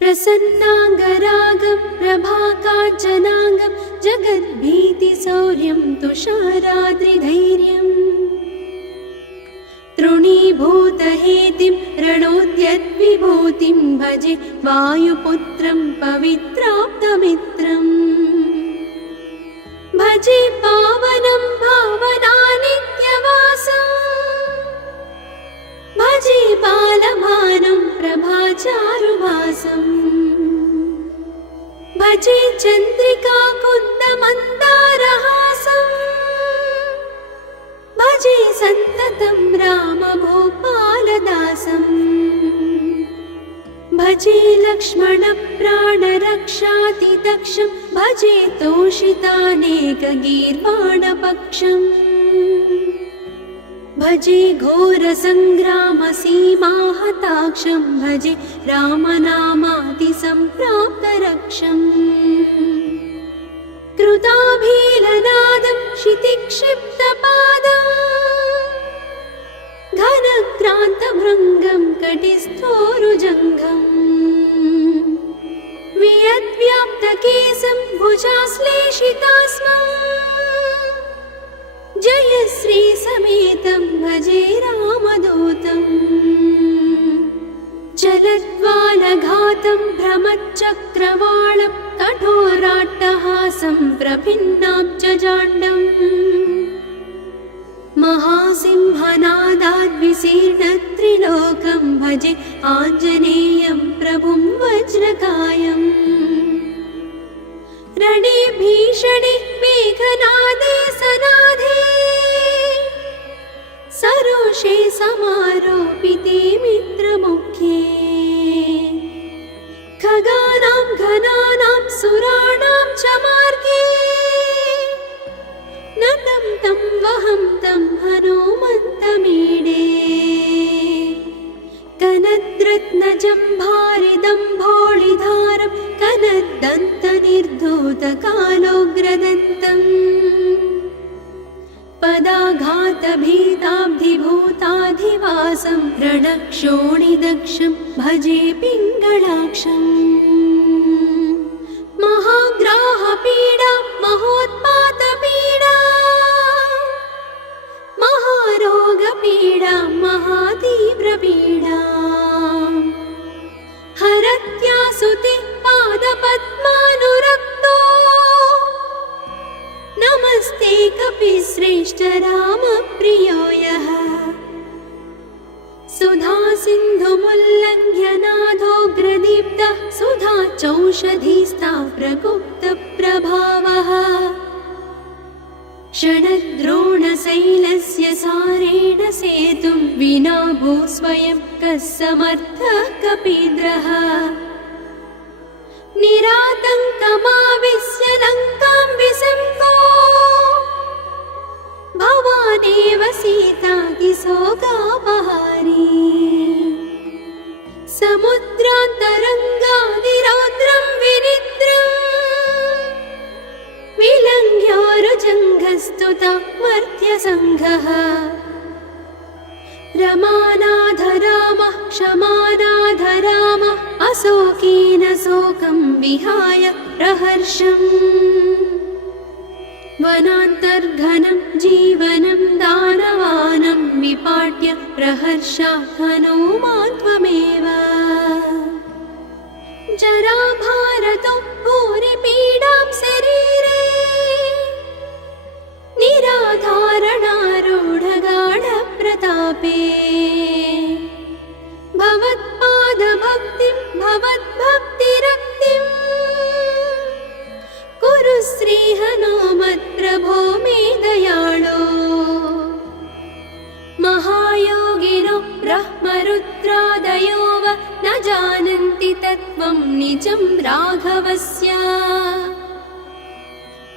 प्रसन्नाङ्गरागं प्रभाकाञ्चनाङ्गं जगद्भीतिशौर्यं तुषाराद्रिधैर्यम् तृणीभूतहेतिं रणोद्यद्विभूतिं भजे वायुपुत्रं पवित्राप्तमित्रम् भजे पावनं भावनानित्यवासम् भजे बालभानुं प्रभाचारुभासम् भजे चन्द्रिकाकुन्दमन्दारहासम् भजे सन्ततं रामभूपालदासम् भजे लक्ष्मणप्राणरक्षातिदक्षं भजे तोषितानेकगीर्वाणपक्षम् भजे घोरसङ्ग्रामसीमाहताक्षं भजे रामनामातिसम्प्राप्तरक्षम् कृताभीलनादं क्षितिक्षिप्तपादम् घनक्रान्तभृङ्गं कटिस्थोरुजङ्घम् वियद्व्याप्तकेशं भुजाश्लेषितास्मम् जयश्रीसमेतं भजे रामदूतम् चलद्वालघातं भ्रमच्चक्रवालं कठोराट्टहासं प्रभिन्नाब्जजाण्डम् महासिंहनादाद्विशीर्णत्रिलोकं भजे आञ्जनेयं प्रभुं वज्रकायम् रणे भीषणे मेघनादे सनादे सरोषे समारोपिते मित्रमुख्ये खगानां घनानां सुराणां च मार्गे नतं तं वहं तं हनुमन्तमीडे कनद्रत्नजम्भारिदम्भोळिधारं कनद्दन्तनिर्धूतकालोग्रदन्तम् पदाघातभीताब्धिभूताधिवासं रणक्षोणिदक्षं भजे पिङ्गळाक्षम् महाग्राहपीडा महोत्पातपीडा महारोगपीडा महातीव्रपीडा हरत्यासुते पादपद्मानुरक्तो नमस्ते कपिश्रेष्ठ रामप्रियो यः सुधासिन्धुमुल्लङ्घ्य नाथोग्रदीप्तः सुधा चौषधीस्ता प्रगुप्तप्रभावः षडद्रोणशैलस्य सारेण सेतुं विना भूस्वयं कः समर्थः कपीन्द्रः निरातङ्कमाविश्य लङ्कां विसङ्गो भवानेव सीतातिशोकापहारी समुद्रान्तरङ्गादिरौद्रं विनिद्रम् विलङ्घ्योरुजङ्घस्तुता मर्त्यसङ्घः रमानाथ रामः क्षमानाथ रामः अशोकेन शोकं विहाय प्रहर्षम् वनान्तर्घनं जीवनं दानवानं विपाट्य प्रहर्षात् हनूमान् त्वमेव जराभारतो भूरिपीडां शरीरे निराधारणारूढगाढप्रतापे भवत्पादभक्तिं भवद्भक्तिरक्तिं कुरु श्रीहनुमत्प्रभो मे दयाळो महायोगिनो ब्रह्मरुद्रादयो वा न जानन्ति तत्त्वं निजं राघवस्य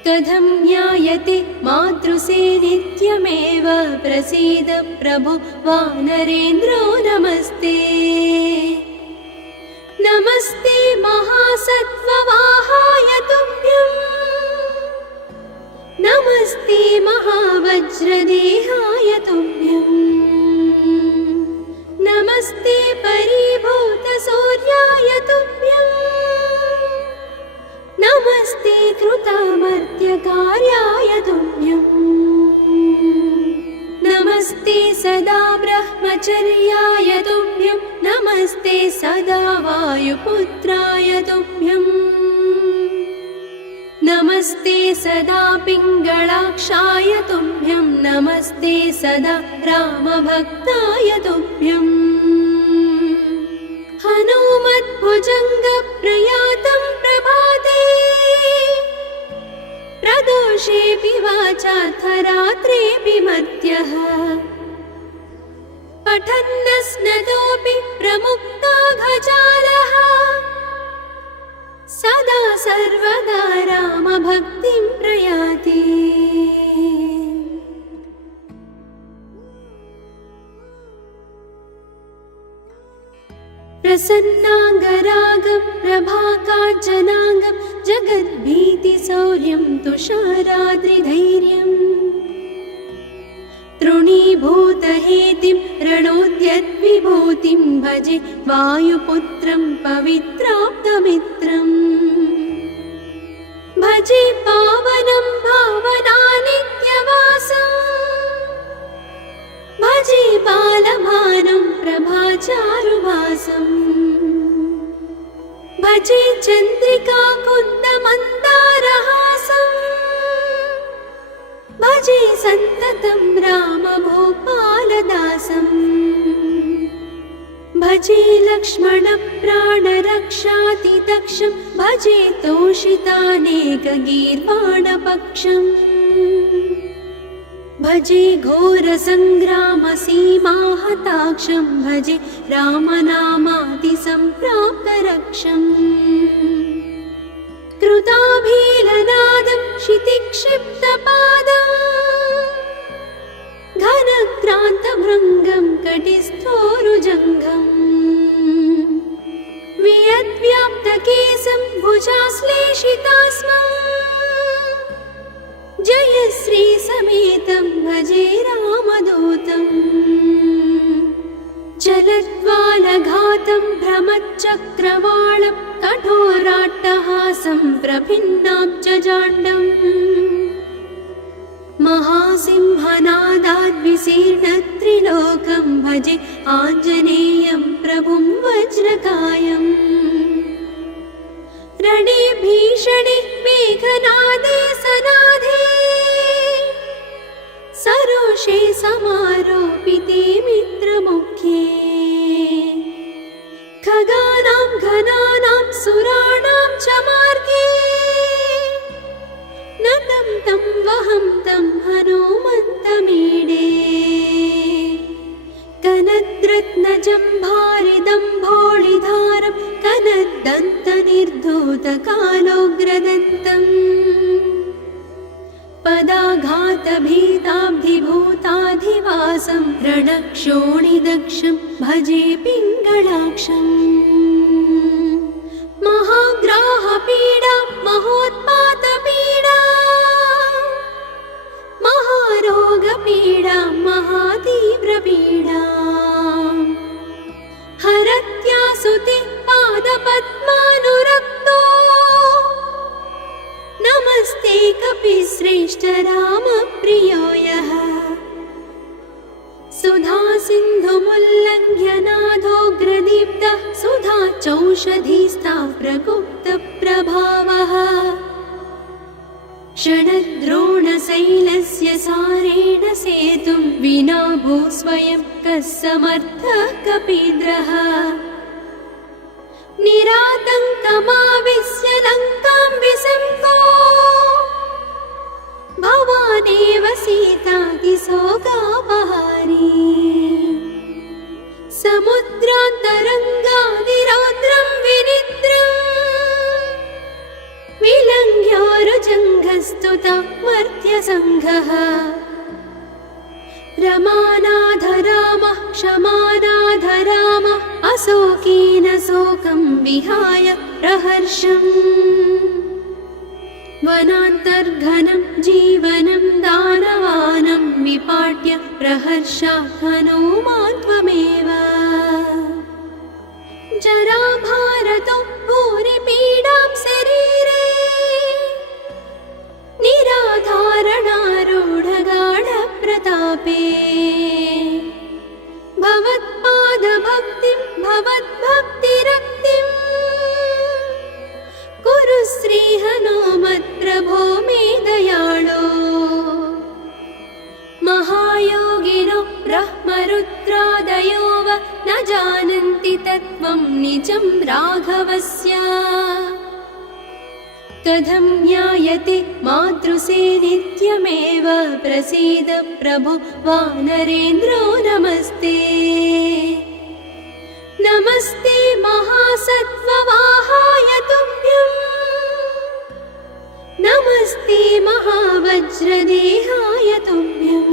कथं ज्ञायते मातृसेनित्यमेव प्रसीद प्रभो वानरेन्द्रो नमस्ते नमस्ते महासत्त्ववाहाय तुभ्यं नमस्ते महावज्रदेहाय तुभ्यं नमस्ते परीभूतसूर्याय तुभ्यम् सदा वायुपुत्राय तुभ्यम् नमस्ते सदा पिङ्गळाक्षाय तुभ्यं नमस्ते सदा रामभक्ताय तुभ्यम् हनुमद्भुजङ्गप्रयातं प्रभाते प्रदोषेऽपि वाचार्थरात्रेऽपि मर्त्यः पठन्नस्नतोऽपि प्रमुक्ताघजालः सदा सर्वदा रामभक्तिं प्रयाति प्रसन्नाङ्गरागं प्रभाकाञ्चनाङ्गं जगद्भीतिशौर्यं तुषाराद्रिधैर्यम् तृणीभूतहेतिं रणोद्यद्विभूतिं भजे वायुपुत्रं पवित्राप्तमित्रम् भजे पावनं भावनानित्यवासम् भजे बालभानुं प्रभाचारुभासम् भजे चन्द्रिकाकुन्दमन्दारहासम् भजे सन्ततं रामभूपालदासम् भजे लक्ष्मणप्राणरक्षातिदक्षं भजे तोषितानेकगीर्वाणपक्षम् भजे घोरसङ्ग्रामसीमाहताक्षं भजे रामनामातिसम्प्राप्तरक्षम् कृताभीलनादं क्षितिक्षिप्तपादम् घनक्रान्तभृङ्गं कटिस्थोरुजङ्घम् वियद्व्याप्तकेशं भुजाश्लेषितास्मम् जयश्रीसमेतं भजे रामदूतम् चलद्वालघातं भ्रमच्चक्रवालं कठोराट्टहासं प्रभिन्नाब्जजाण्डम् महासिंहनादाद्विशीर्णत्रिलोकं भजे आञ्जनेयं प्रभुं वज्रकायम् रणे भीषणे मेघनादे सनाधे सरोषे समारोपिते मित्रमुख्ये खगानां घनानां सुराणां च मार्गे नतं तं वहं तं हनुमन्तमीडे कनद्रत्नजम्भारिदम्भोळिधारं कनद्दन्तनिर्धूतकालोग्रदन्तम् पदाघातभीताब्धिभूताधिवासं रणक्षोणिदक्षं भजे पिङ्गळाक्षम् महाग्राहपीडा महोत्पातपीडा महारोगपीडा महातीव्रपीडा हरत्यासुते पादपद्मानुरक्तो नमस्ते कपिश्रेष्ठ रामप्रियो यः सुधासिन्धुमुल्लङ्घ्य नाथोग्रदीप्तः सुधाचौषधीस्ता प्रगुप्तप्रभावः षडद्रोणशैलस्य सारेण सेतुं विना भूस्वयं कः समर्थः कपीन्द्रः निरातङ्कमाविश्य लङ्कां विसङ्को भवानेव सीतातिशोकापहारी समुद्रान्तरङ्गादिरौद्रं विनिद्रम् विलङ्घ्योरुजङ्घस्तुता मर्त्यसङ्घः रमानाथ रामः क्षमानाथ रामः अशोकेन शोकं विहाय प्रहर्षम् वनान्तर्घनं जीवनं दानवानं विपाट्य प्रहर्षात् हनुमान् त्वमेव जराभारतो भूरिपीडां शरीरे निराधारणारूढगाढप्रतापे भवत्पादभक्तिं भवद्भक्तिरक्षां निजं राघवस्य कथं ज्ञायते मातृसे नित्यमेव प्रसीद प्रभो वानरेन्द्रो नमस्ते नमस्ते महासत्त्ववाहाय तुभ्यं नमस्ते महावज्रदेहाय तुभ्यं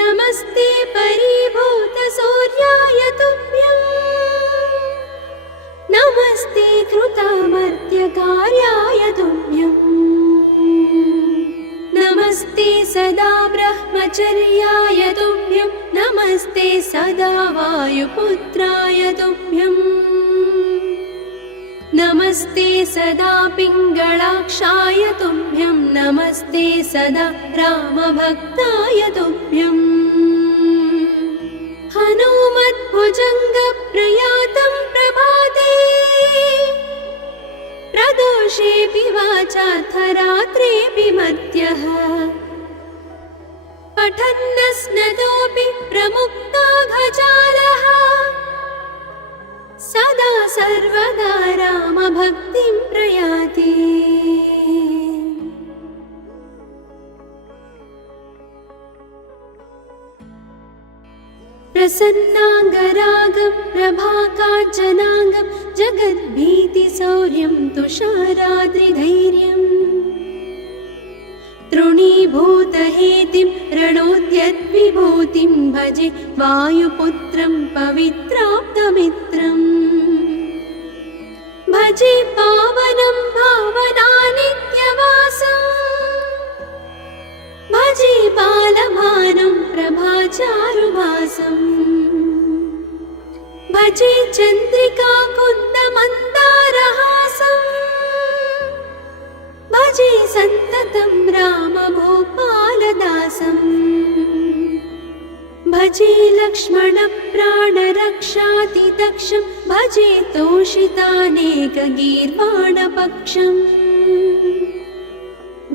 नमस्ते परिभूतसूर्याय तुभ्यं नमस्ते कृतामर्त्यकार्याय तुभ्यं नमस्ते सदा ब्रह्मचर्याय तुभ्यं नमस्ते सदा वायुपुत्राय तुभ्यं नमस्ते सदा पिङ्गळाक्षाय तुभ्यं नमस्ते सदा रामभक्ताय तुभ्यं हनुमद्भुजङ्गप्रयातं प्रभाते प्रदोषेऽपि वाचार्थरात्रेऽपि मर्त्यः पठन्नस्नतोऽपि प्रमुक्ताघजालः सदा सर्वदा रामभक्तिं प्रयाति प्रसन्नाङ्गरागं प्रभाकाञ्चनाङ्गं जगद्भीतिशौर्यं तुषाराद्रिधैर्यम् तृणीभूतहेतिं रणोद्यद्विभूतिं भजे वायुपुत्रं पवित्राप्तमित्रम् भजे पावनं भावनानित्यवासम् भजे बालभानुं प्रभाचारुभासम् भजे चन्द्रिकाकुन्दमन्दारहासम् भजे सन्ततं रामभूपालदासम् भजे लक्ष्मणप्राणरक्षातिदक्षं भजे तोषितानेकगीर्वाणपक्षम्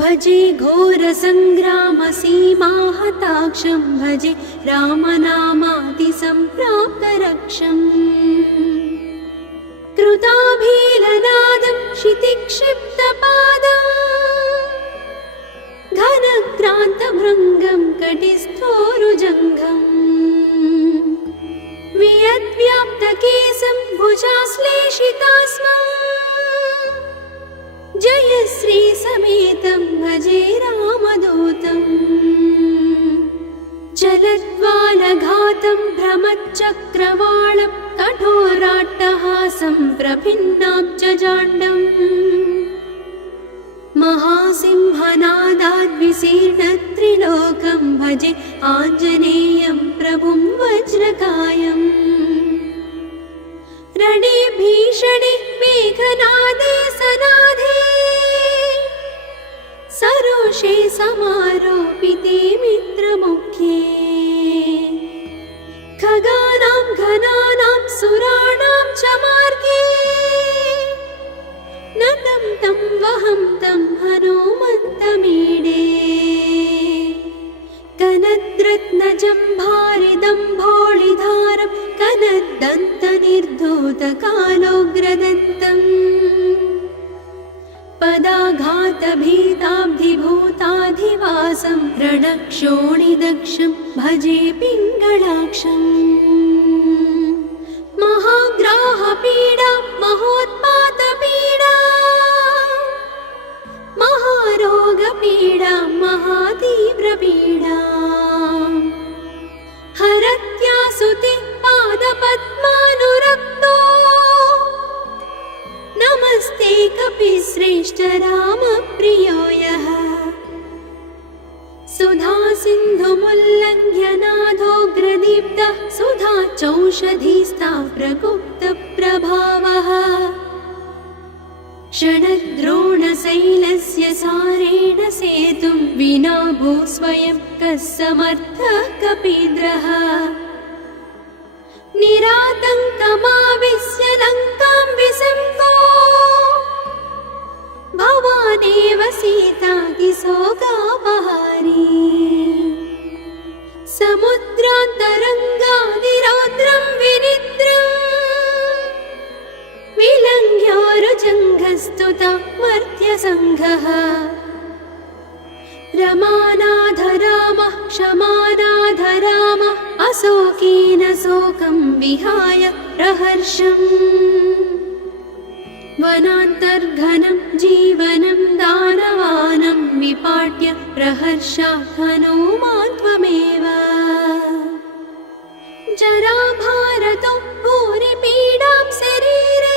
भजे घोरसङ्ग्रामसीमाहताक्षं भजे रामनामातिसम्प्राप्तरक्षम् कृताभीलनादं क्षितिक्षिप्तपादम् घनक्रान्तभृङ्गं कटिस्थोरुजङ्घम् वियद्व्याप्तकेशं भुजाश्लेषितास्मम् जयश्रीसमेतं भजे रामदूतम् चलद्वालघातं भ्रमच्चक्रवालं कठोराट्टहासं प्रभिन्नाब्जजाण्डम् महासिंहनादाद्विशीर्णत्रिलोकं भजे आञ्जनेयं प्रभुं वज्रकायम् रणे भीषणे मेघनादे सनादे सरोषे समारोपिते मित्रमुख्ये खगानां घनानां सुराणां च मार्गे नतं तं वहं तं हनुमन्तमीडे कनद्रत्नजम्भारिदम्भोळिधारं कनद्दन्तनिर्धूतकालोग्रदन्तम् पदाघातभीताब्धिभूताधिवासं रणक्षोणिदक्षं भजे पिङ्गळाक्षम् महाग्राहपीडा महोत्पातपीडा महारोगपीडा महातीव्रपीडा हरत्यासुते पादपद्मानुरक्तो नमस्ते कपिश्रेष्ठ रामप्रियो यः सुधा सिन्धुमुल्लङ्घ्य नाथोग्रदीप्तः सुधा चौषधीस्ता प्रगुप्तप्रभावः षडद्रोणशैलस्य सारेण सेतुं विना भूस्वयं कः समर्थः कपीन्द्रः निरातङ्कमाविश्य लङ्कां विसम्पो भवानेव सीतातिशोकापहारी समुद्रान्तरङ्गादिरौद्रं विनिद्रम् पुरस्तुता मर्त्यसङ्घः रमानाथ रामः क्षमानाथ रामः अशोकेन शोकं विहाय प्रहर्षम् वनान्तर्घनं जीवनं दानवानं विपाट्य प्रहर्षात् हनूमान् त्वमेव जराभारतो भूरिपीडां शरीरे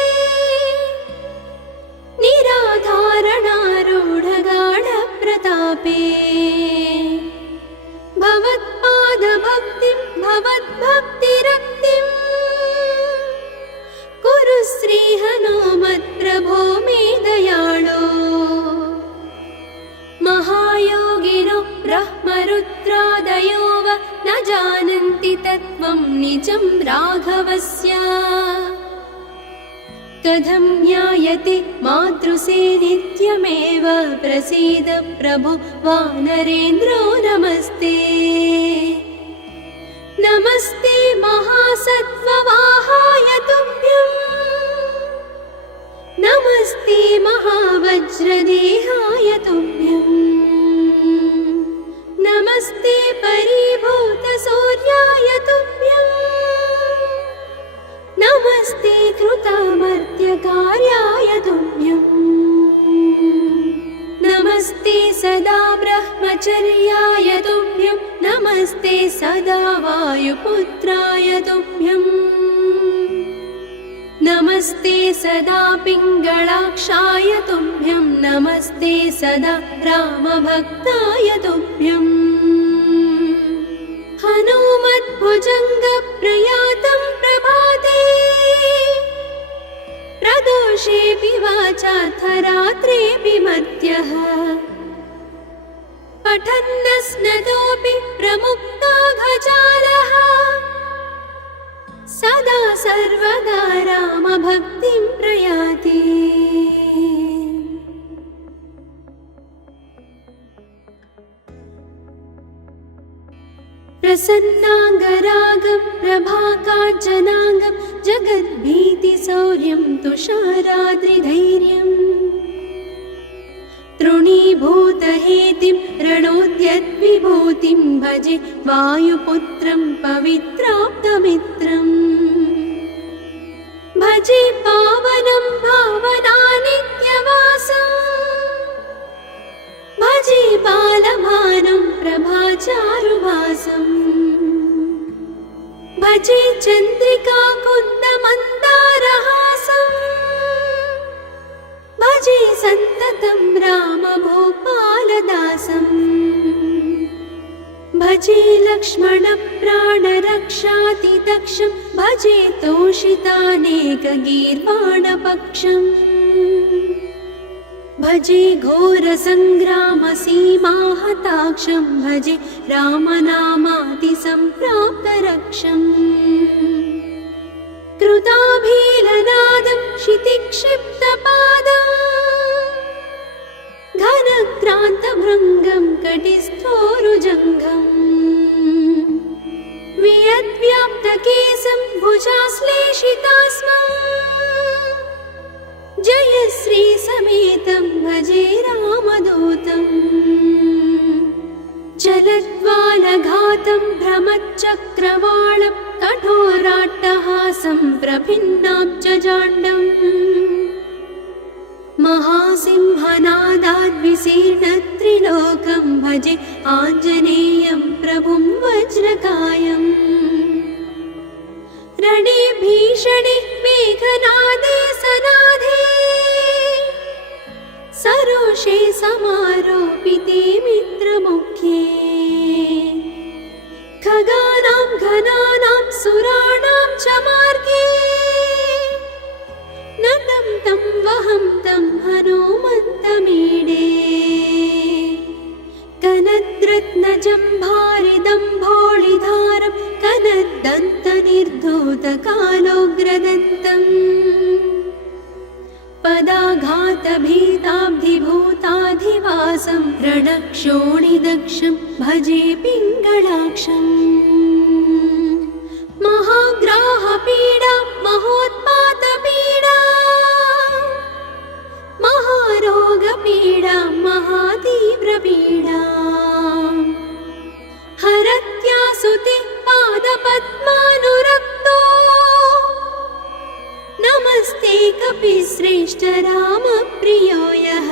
निराधारणारूढगाढप्रतापे भवत्पादभक्तिं भवद्भक्तिरक्तिं कुरु श्रीहनुमत्प्रभो मे दयाळो महायोगिनो ब्रह्मरुद्रादयो वा न जानन्ति तत्त्वं निजं राघवस्य कथं ज्ञायते मातृसे नित्यमेव प्रसीद प्रभो वानरेन्द्रो नमस्ते नमस्ते महासत्त्ववाहाय तुभ्यं नमस्ते महावज्रदेहाय तुभ्यं नमस्ते परिभूतसूर्याय तुभ्यं नमस्ते कृतामर्त्यकार्याय तुभ्यं नमस्ते सदा ब्रह्मचर्याय तुभ्यं नमस्ते सदा वायुपुत्राय तुभ्यं नमस्ते सदा पिङ्गळाक्षाय तुभ्यं नमस्ते सदा रामभक्ताय तुभ्यं हनुमद्भुजङ्गप्रयातं प्रभाते प्रदोषेऽपि वाचाथ रात्रेऽपि मर्त्यः पठन्नस्नतोऽपि प्रमुक्ताघजालः सदा सर्वदा रामभक्तिं प्रयाति प्रसन्नाङ्गरागं प्रभाकाञ्चनाङ्गं जगद्भीतिशौर्यं तुषाराद्रिधैर्यम् तृणीभूतहेतिं रणोद्यद्विभूतिं भजे वायुपुत्रं पवित्राप्तमित्रम् भजे पावनं भावनानित्यवासम् भजे बालभानं प्रभाचारुभासम् भजे चन्द्रिका कुन्दमन्दारहासम् भजे सन्ततं रामभूपालदासम् भजे लक्ष्मणप्राणरक्षातिदक्षं भजे तोषितानेकगीर्वाणपक्षम् भजे घोरसङ्ग्रामसीमाहताक्षं भजे रामनामातिसम्प्राप्तरक्षम् कृताभीलनादं क्षितिक्षिप्तपादम् घनक्रान्तभृङ्गं कटिस्थोरुजङ्घम् वियद्व्याप्तकेशं भुजाश्लेषितास्मम् जयश्रीसमेतं भजे रामदूतम् चलद्वालघातं भ्रमच्चक्रवालं कठोराट्टहासं प्रभिन्नाब्जजाण्डम् महासिंहनादाद्विशीर्णत्रिलोकं भजे आञ्जनेयं प्रभुं वज्रकायम् रणे भीषणे मेघनादे सनाधे सरोषे समारोपिते मित्रमुख्ये खगानां घनानां सुराणां च मार्गे नतं तं वहं तं हनुमन्तमीडे कनद्रत्नजम्भारिदम्भोळिधारं कनद्दन्तनिर्धूतकालोग्रदन्तम् पदाघातभीताब्धिभूताधिवासं रणक्षोणिदक्षं भजे पिङ्गळाक्षम् महाग्राहपीडा महोत्पातपीडा सर्वेऽपि श्रेष्ठ रामप्रियो यः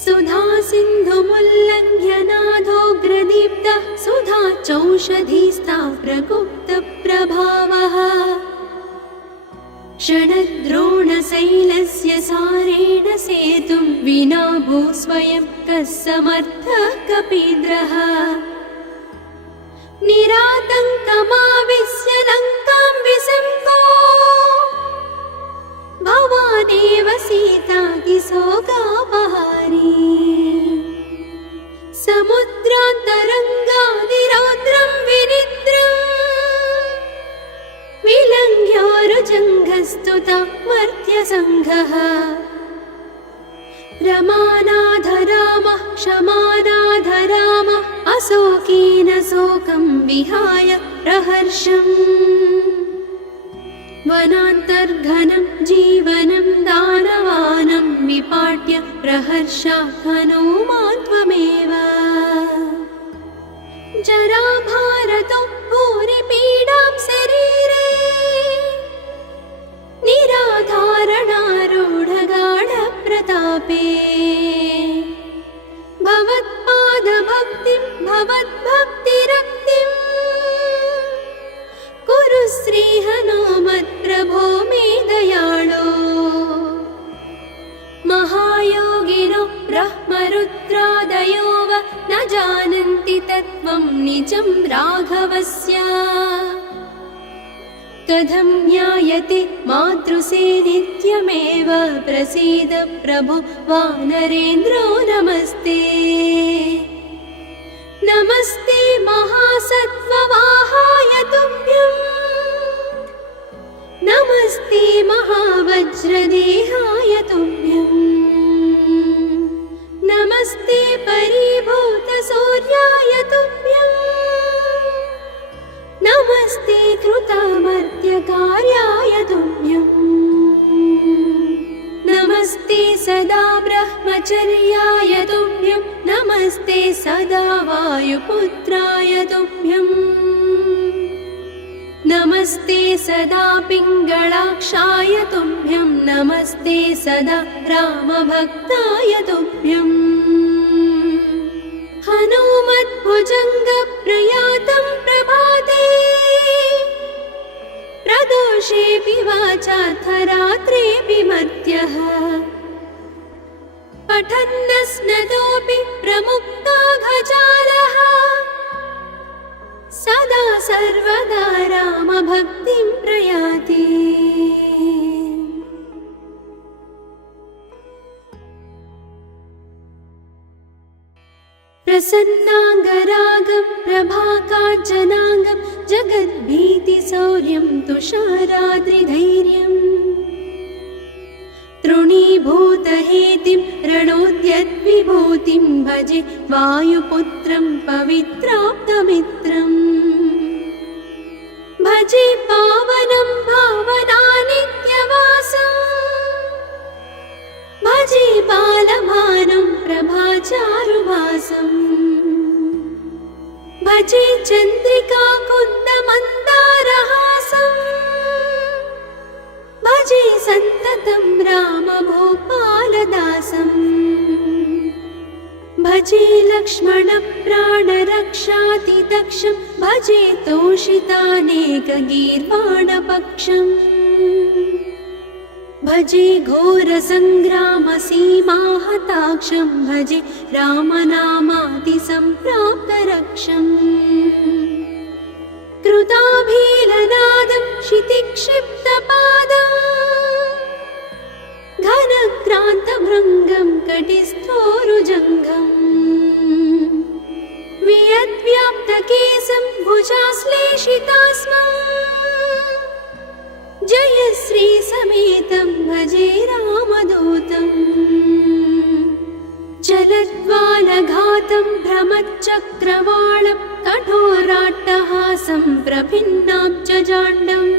सुधा सिन्धुमुल्लङ्घ्य नादोग्रदीप्तः सुधा चौषधीस्ता प्रगुप्तप्रभावः षडद्रोणशैलस्य सारेण सेतुं विना भू स्वयं कः समर्थः कपीन्द्रः निरातङ्कमाविश्य लङ्कां विसम्पो भवानेव सीतातिशोकापहारी समुद्रान्तरङ्गादिरौद्रं विनिद्रम् विलङ्घ्योरुजङ्घस्तुता मर्त्यसङ्घः रमानाथ रामः क्षमानाथ रामः अशोकेन शोकं विहाय प्रहर्षम् वनान्तर्घनं जीवनं दानवानं विपाट्य प्रहर्षात् हनूमान् त्वमेव जराभारतो भूरिपीडां शरीरे निराधारणारूढगाढप्रतापे भवत्पादभक्तिं भवद्भक्तिरक्तिं कुरु श्रीहनुमत्प्रभो मे दयाळो महायोगिनो ब्रह्मरुद्रादयो वा न जानन्ति तत्त्वं निजं राघवस्य कथं ज्ञायते मातृसे नित्यमेव प्रसीद प्रभो वानरेन्द्रो नमस्ते नमस्ते महासत्त्ववाहाय तुभ्यं नमस्ते महावज्रदेहाय तुभ्यं नमस्ते परिभूतसूर्याय तुभ्यं नमस्ते कृतामर्त्यकार्याय तुभ्यं नमस्ते सदा ब्रह्मचर्याय तुभ्यं नमस्ते सदा वायुपुत्राय तुभ्यं नमस्ते सदा पिङ्गळाक्षाय तुभ्यं नमस्ते सदा रामभक्ताय तुभ्यं हनुमद्भुजङ्गप्रयातं प्रभाते प्रदोषेऽपि वाचार्थरात्रेऽपि मर्त्यः पठन्नस्नतोऽपि प्रमुक्ताघजालः सदा सर्वदा रामभक्तिं प्रयाति प्रसन्नाङ्गरागं प्रभाकाञ्चनाङ्गं जगद्भीतिशौर्यं तुषाराद्रिधैर्यम् तृणीभूतहेतिं रणोद्यद्विभूतिं भजे वायुपुत्रं पवित्राप्तमित्रम् भजे पावनं भावनानित्यवासम् भजे बालभानुं प्रभाचारुभासम् भजे चन्द्रिका कुन्दमन्दारहासम् भजे सन्ततं रामभूपालदासम् भजे लक्ष्मणप्राणरक्षातिदक्षं भजे तोषितानेकगीर्वाणपक्षम् भजे घोरसङ्ग्रामसीमाहताक्षं भजे रामनामातिसम्प्राप्तरक्षम् कृताभीलनादं क्षितिक्षिप्तपादम् घनक्रान्तभृङ्गं कटिस्थोरुजङ्घम् वियद्व्याप्तकेशं भुजाश्लेषितास्मम् जयश्रीसमेतं भजे रामदूतम् चलद्वालघातं भ्रमच्चक्रवालं कठोराट्टहासं प्रभिन्नाब्जजाण्डम्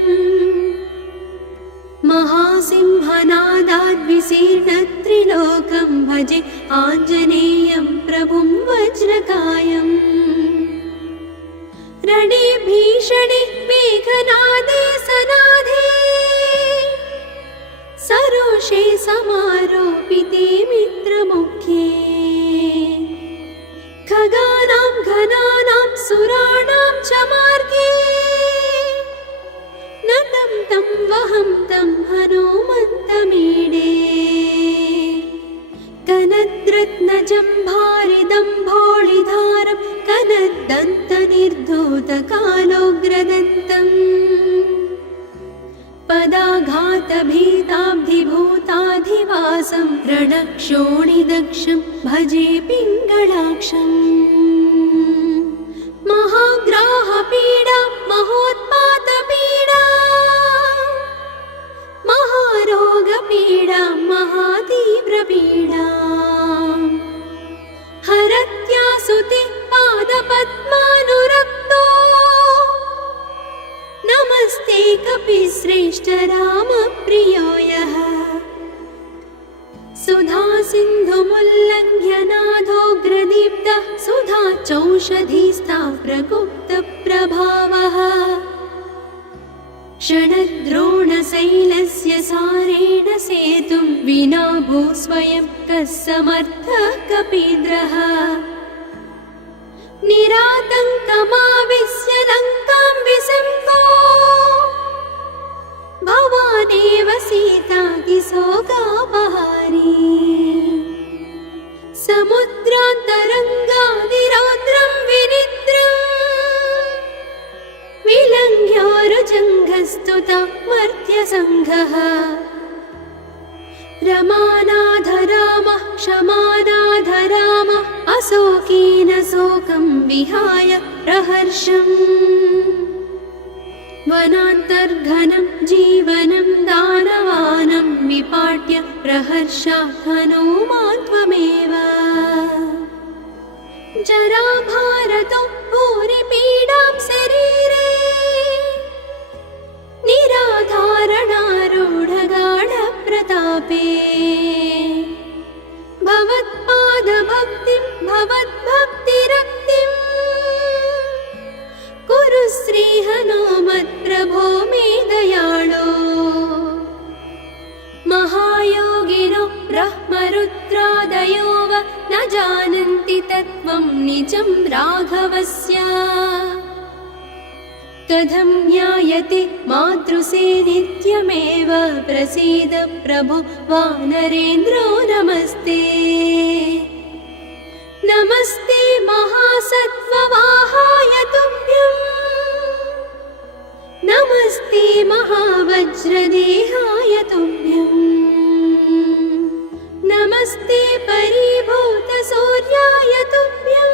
महासिंहनादाद्विशीर्णत्रिलोकं भजे आञ्जनेयं प्रभुं वज्रकायम् रणे भीषणे मेघनादे सनादे पाशे समारोपिते मित्रमुख्ये खगानां घनानां सुराणां च मार्गे नतं तं वहं तं हनुमन्तमीडे कनद्रत्नजम्भारिदम्भोळिधारं कनद्दन्तनिर्धूतकालोग्रदन्तम् पदाघातभीताब्धिभूताधिवासं रणक्षोणिदक्षं भजे पिङ्गळाक्षम् महाग्राहपीडा महोत्पातपीडा महारोगपीडा महातीव्रपीडा हरत्यासुते पादपद्मानुरक्तो नमस्ते कपिश्रेष्ठ रामप्रियो यः सुधा सिन्धुमुल्लङ्घ्य नाथोग्रदीप्तः सुधा चौषधीस्था प्रगुप्तप्रभावः षडद्रोणशैलस्य सारेण सेतुं विना भूस्वयं कः समर्थः कपीन्द्रः निरातङ्कमाविश्य लङ्कां विसम्पो भवानेव सीतातिशोकापहारी समुद्रान्तरङ्गादिरौद्रं विनिद्रम् विलङ्घ्योरुजङ्घस्तुता मर्त्यसङ्घः रमानाधरामः क्षमानाधरामः अशोकेन शोकं विहाय प्रहर्षम् वनान्तर्घनं जीवनं दानवानं विपाट्य प्रहर्षात् हनूमान् त्वमेव जराभारतो भूरिपीडां शरीरे निराधारणारूढगाढप्रतापे भवत्पादभक्तिं भवद्भक्तिरक्तिं कुरु श्रीहनुमत्प्रभो मे दयाळो महायोगिनो ब्रह्मरुद्रादयो वा न जानन्ति तत्त्वं निजं राघवस्य कथं ज्ञायते मातृसे नित्यमेव प्रसीद प्रभो वानरेन्द्रो नमस्ते नमस्ते महासत्त्ववाहाय तुभ्यं नमस्ते महावज्रदेहाय तुभ्यं नमस्ते परिभूतसूर्याय तुभ्यं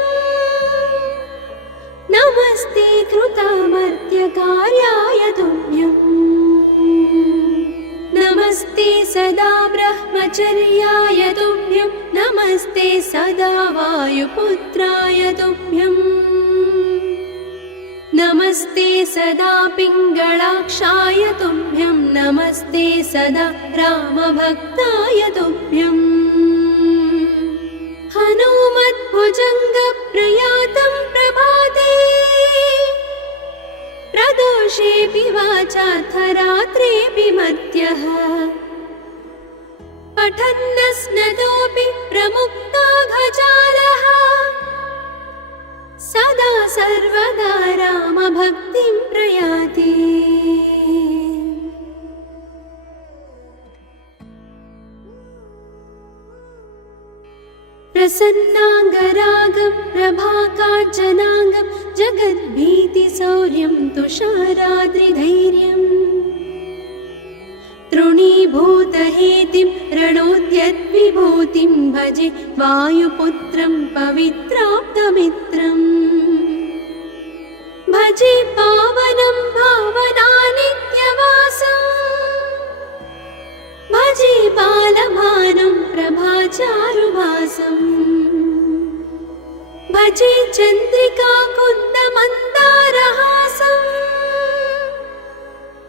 नमस्ते कृतामर्त्यकार्याय तुभ्यं नमस्ते सदा ब्रह्मचर्याय तुभ्यं नमस्ते सदा वायुपुत्राय तुभ्यं नमस्ते सदा पिङ्गळाक्षाय तुभ्यं नमस्ते सदा रामभक्ताय तुभ्यं हनुमद्भुजङ्गप्रयातं प्रभाते प्रदोषेऽपि वाचार्थरात्रेऽपि मर्त्यः पठन्नस्नतोऽपि प्रमुक्ताघजालः सदा सर्वदा रामभक्तिं प्रयाति प्रसन्नाङ्गरागं प्रभाकाञ्चनाङ्गं जगद्भीतिशौर्यं तुषाराद्रिधैर्यम् तृणीभूतहेतिं रणोद्यद्विभूतिं भजे वायुपुत्रं पवित्राप्तमित्रम् भजे पावनं भावनानित्यवासम् भजे बालभानुं प्रभाचारुभासम् भजे चन्द्रिका कुन्दमन्दारहासम्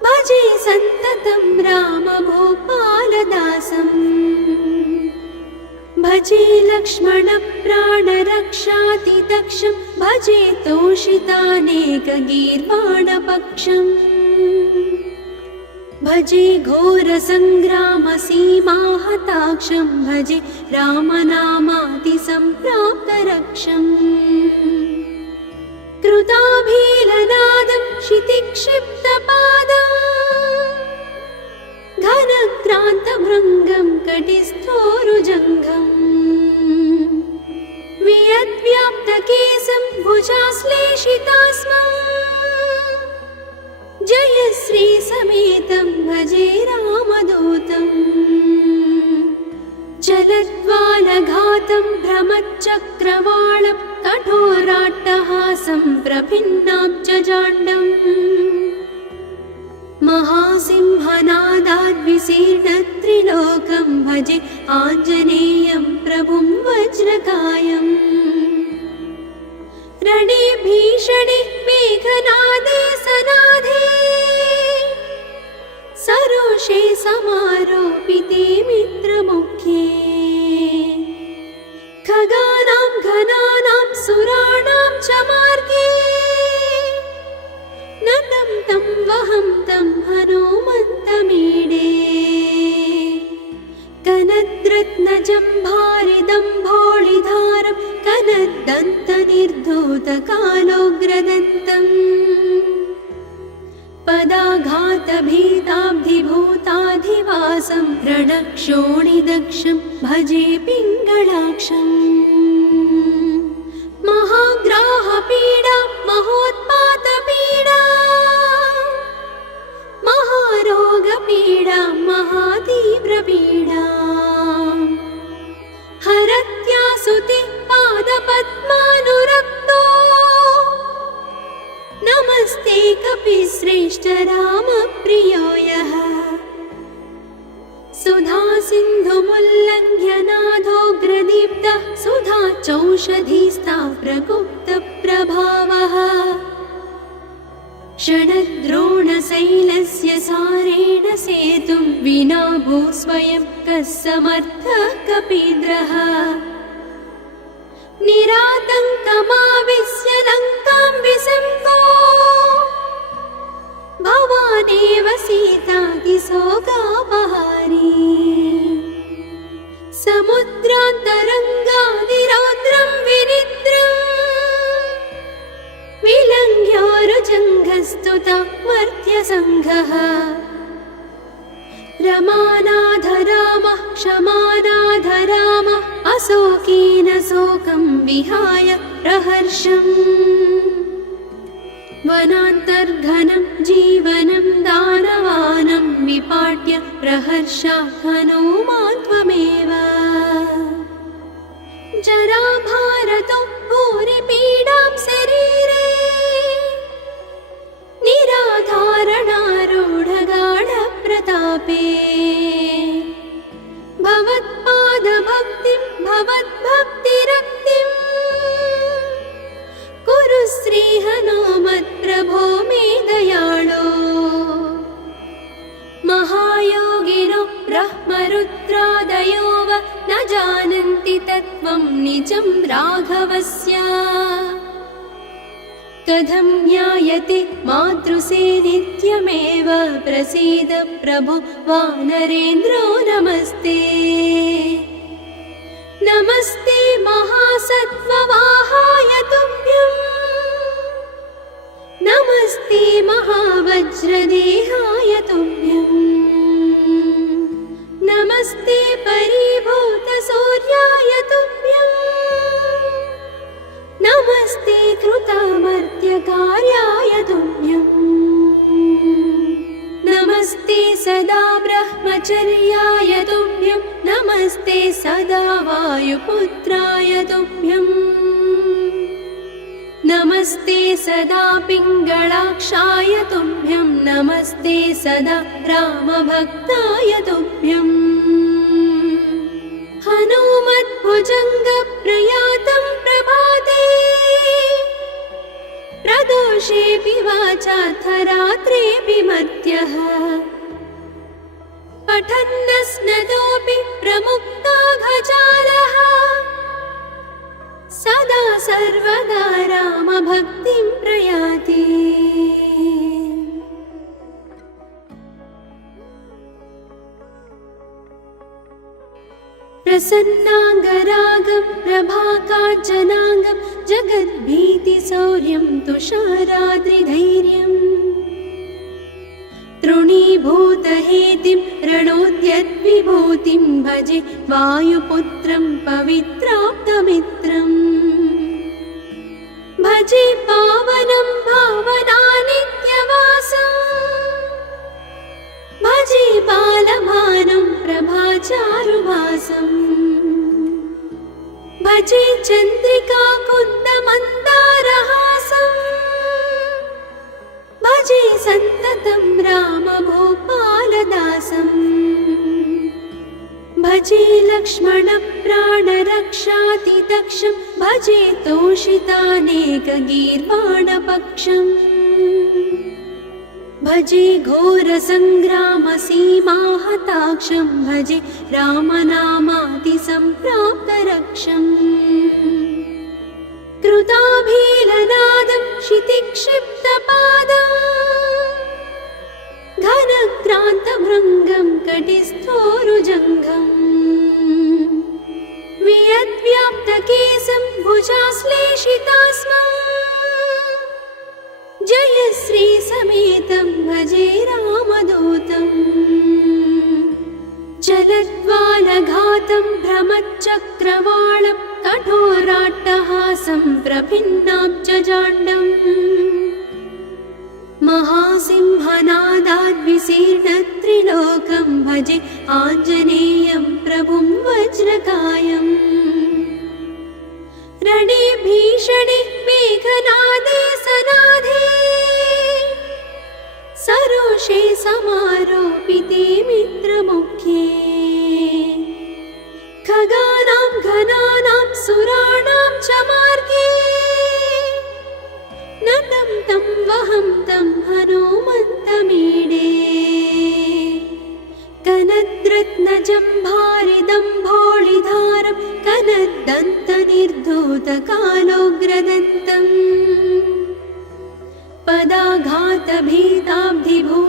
भजे सन्ततं रामभूपालदासम् भजे लक्ष्मणप्राणरक्षातिदक्षं भजे तोषितानेकगीर्वाणपक्षम् भजे घोरसङ्ग्रामसीमाहताक्षं भजे रामनामातिसम्प्राप्तरक्षम् कृताभीलनादं क्षितिक्षिप्तपादम् घनक्रान्तभृङ्गं कटिस्थोरुजङ्घम् वियद्व्याप्तकेशं भुजाश्लेषितास्मम् जयश्रीसमेतं भजे रामदूतम् चलद्वालघातं भ्रमच्चक्रवालं कठोराट्टहासं प्रभिन्नाब्जजाण्डम् महासिंहनादाद्विशीर्णत्रिलोकं भजे आञ्जनेयं प्रभुं वज्रकायम् रणे भीषणे मेघनादे सनादे सरोषे समारोपिते मित्रमुख्ये खगानां घनानां सुराणां च मार्गे नतं तं वहं तं हनुमन्तमीडे कनद्रत्नजम्भारिदम्भोळिधारं कनद्दन्तनिर्धूतकालोग्रदन्तम् पदाघातभीताब्धिभूताधिवासं रणक्षोणिदक्षं भजे पिङ्गळाक्षम् महाग्राहपीडा महोत्पातपीडा महारोगपीडा महातीव्रपीडा हरत्यासुति पादपद्मानुरक्तो नमस्ते कपिश्रेष्ठ रामप्रियो यः सुधासिन्धुमुल्लङ्घ्य नाथोग्रदीप्तः सुधाचौषधीस्ता प्रगुप्तप्रभावः षडद्रोणशैलस्य सारेण सेतुं विना भूस्वयं कः समर्थः कपीन्द्रः निरातङ्कमाविश्य लङ्कां विसङ्गो भवानेव सीतातिशोकापहारी समुद्रान्तरङ्गादिरौद्रं विनिद्रम् विलङ्घ्योरुजङ्घस्तुता मर्त्यसङ्घः रमानाथ रामः क्षमानाथ रामः अशोकेन शोकं विहाय प्रहर्षम् वनान्तर्घनं जीवनं दानवानं विपाट्य प्रहर्षात् हनुमान् त्वमेव जराभारतो भूरिपीडां शरीरे निराधारणारूढगाढप्रतापे भवत्पादभक्तिं भवद्भक्तिरक्तिं कुरु श्रीहनुमत्प्रभो मे दयाळो महायोगिनो ब्रह्मरुद्रादयो वा न जानन्ति तत्त्वं निजं राघवस्य कथं ज्ञायते मातृसे नित्यमेव प्रसीद प्रभो वानरेन्द्रो नमस्ते नमस्ते महासत्त्ववाहाय तुभ्यं नमस्ते महावज्रदेहाय तुभ्यं नमस्ते परिभूतसूर्याय तुभ्यं नमस्ते कृतामर्त्यकार्याय तुभ्यं नमस्ते सदा ब्रह्मचर्याय तुभ्यं नमस्ते सदा वायुपुत्राय तुभ्यं नमस्ते सदा पिङ्गळाक्षाय तुभ्यं नमस्ते सदा रामभक्ताय तुभ्यं हनुमद्भुजङ्गप्रयातं प्रभाते प्रदोषेऽपि वाचाथ रात्रेऽपि मर्त्यः पठन्नस्नतोऽपि प्रमुक्ताघजालः सदा सर्वदा रामभक्तिं प्रयाति प्रसन्नाङ्गरागं प्रभाकाञ्चनाङ्गं जगद्भीतिशौर्यं तुषाराद्रिधैर्यम् तृणीभूतहेतिं रणोद्यद्विभूतिं भजे वायुपुत्रं पवित्राप्तमित्रम् भजे पावनं भावनानित्यवासम् भजे बालभानुं प्रभाचारुभासम् भजे चन्द्रिका कुन्दमन्दारहासम् भजे सन्ततं रामभूपालदासम् भजे लक्ष्मणप्राणरक्षातिदक्षं भजे तोषितानेकगीर्वाणपक्षम् भजे घोरसङ्ग्रामसीमाहताक्षं भजे रामनामातिसम्प्राप्तरक्षम् कृताभीलनादं क्षितिक्षिप्तपादम् घनक्रान्तभृङ्गं कटिस्थोरुजङ्घम् वियद्व्याप्तकेशं भुजाश्लेषितास्मं जयश्रीसमेतं भजे रामदूतम् चलद्वालघातं भ्रमच्चक्रवालं कठोराट्टहासं प्रभिन्नाब्जजाण्डम् महासिंहनादाद्विशीर्णत्रिलोकं भजे आञ्जनेयं प्रभुं वज्रकायम् रणे भीषणे मेघनादे सनाधे सरोषे समारोपिते मित्रमुख्ये खगानां घनानां सुराणां च मार्गे नतं तं वहं तं हनुमन्तमीडे कनद्रत्नजम्भारिदम्भोळिधारं कनद्दन्तनिर्धूतकालोग्रदन्तम्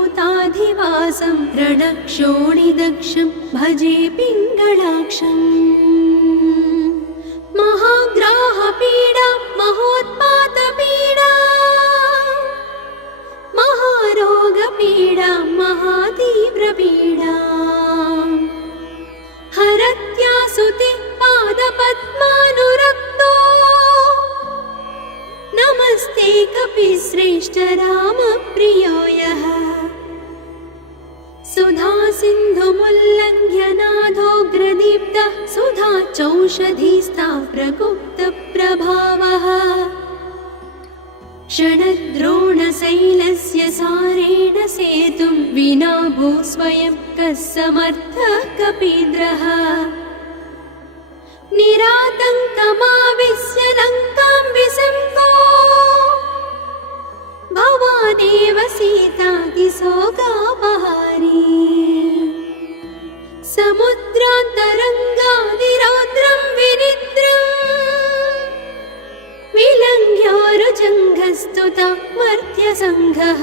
पदाघातभीताब्धिभूताधिवासं रणक्षोणिदक्षं भजे पिङ्गळाक्षम् महाग्राहपीडा महोत्पातपीडा महारोगपीडा महातीव्रपीडा हरत्यासुते पादपद्मानुरक्तो नमस्ते कपिश्रेष्ठ रामप्रियो यः सुधासिन्धुमुल्लङ्घ्य नाथोग्रदीप्तः सुधा चौषधीस्ता प्रगुप्तप्रभावः षडद्रोणशैलस्य सारेण सेतुं विना भूस्वयं कः समर्थः कपीन्द्रः निरातङ्कमाविश्य लङ्कां विसम्पो भवानेव सीतातिशोकापहारी समुद्रान्तरङ्गादिरौद्रं विनिद्रम् विलङ्घ्योरुजङ्घस्तुता मर्त्यसङ्घः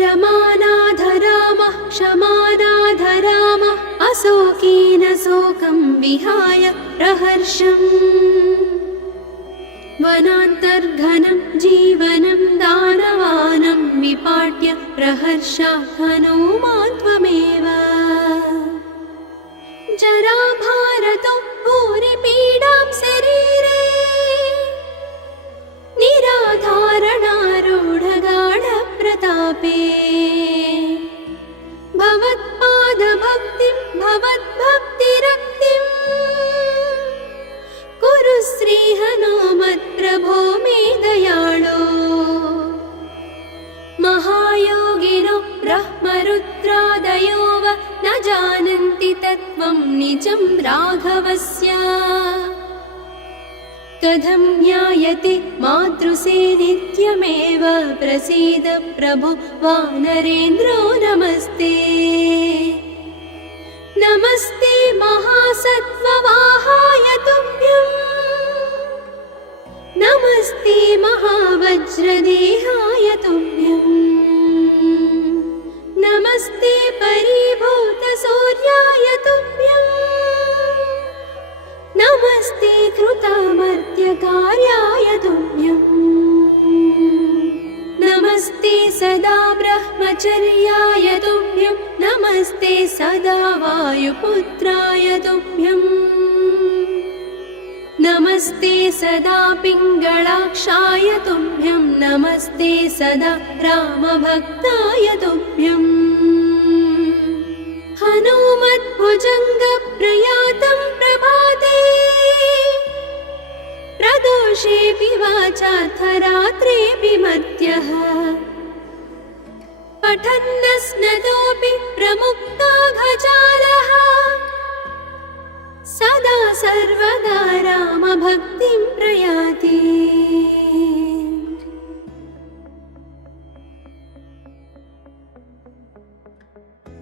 रमानाथ रामः क्षमानाथ रामः अशोकेन शोकं विहाय प्रहर्षम् वनान्तर्घनं जीवनं दानवानं विपाट्य प्रहर्षात् हनुमान् त्वमेव जराभारतो भूरिपीडां शरीरे निराधारणारूढगाढप्रतापे भवत्पादभक्तिं भवद्भक्तिरक्तिं कुरु श्रीहनुमत्प्रभो मे दयाळो महायोगिनो ब्रह्मरुद्रादयो वा न जानन्ति तत्त्वं निजं राघवस्य कथं ज्ञायते मातृसेनित्यमेव प्रसीद प्रभो वानरेन्द्रो नमस्ते नमस्ते महासत्त्ववाहाय तुभ्यं नमस्ते महावज्रदेहाय तुभ्यं नमस्ते परिभूतसूर्याय तुभ्यम् सदा वायुपुत्राय तुभ्यम् नमस्ते सदा पिङ्गळाक्षाय तुभ्यं नमस्ते सदा रामभक्ताय तुभ्यम् हनुमद्भुजङ्गप्रयातं प्रभाते प्रदोषेऽपि वाचाथ रात्रेऽपि मर्त्यः पठन्नस्नतोऽपि प्रमुक्ताघजालः सदा सर्वदा रामभक्तिं प्रयाति।